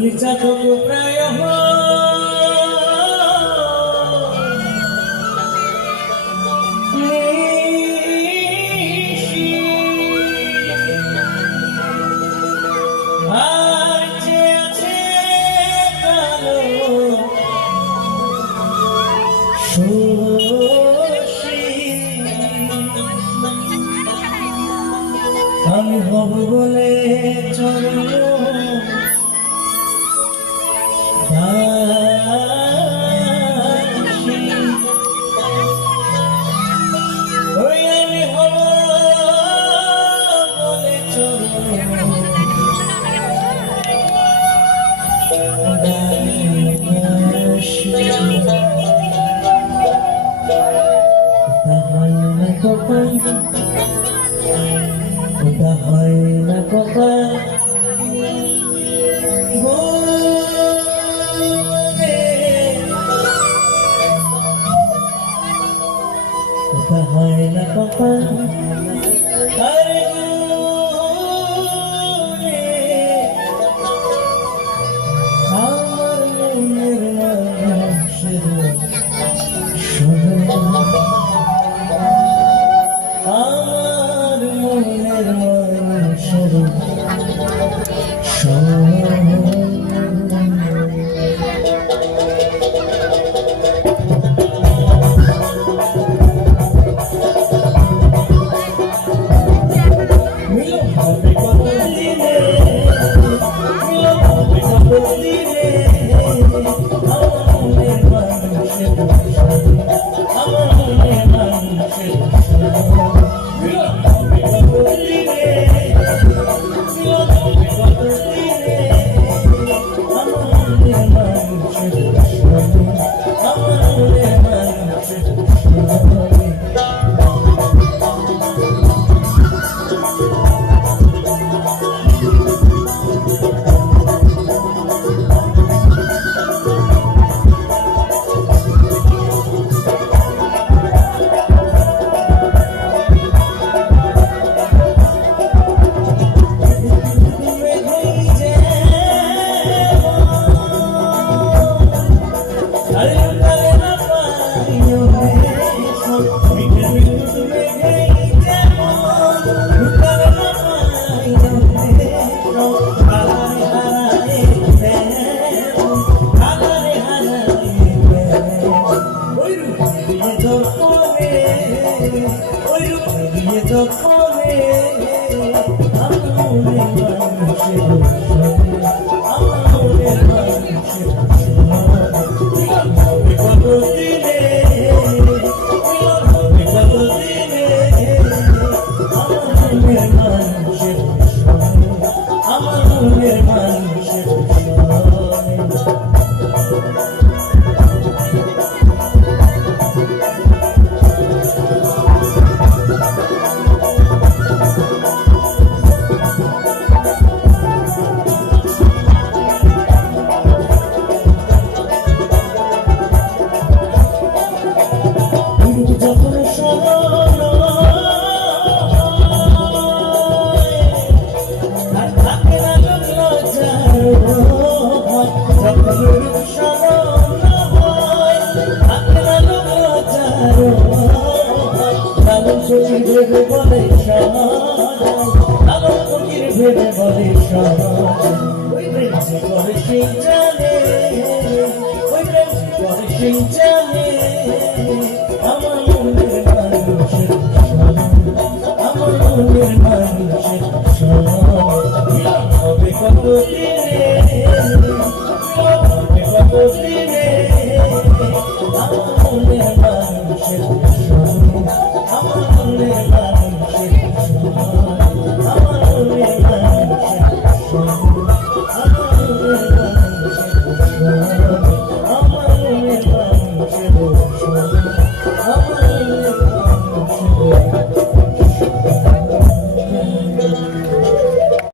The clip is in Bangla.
ফুলচাতক প্রায় আর যে আছে কালো আমি হব বলে চরণ আমি হব বলে চরণ ওটা হয় না কপাল ওটা হয় না কপাল আমার মনের মানুষের আমার মনের মানুষের ভেবে বলে ভেবে বলে ওই প্রেম করে সেই জানে ওই প্রেম করে সেই জানে আমার মনের মানুষের আমার মনের মানুষের হবে কত দিনে হবে কত দিনে আমার মনের মানুষের আমার মনের মানুষের আমার মনের মানুষের আমার মনের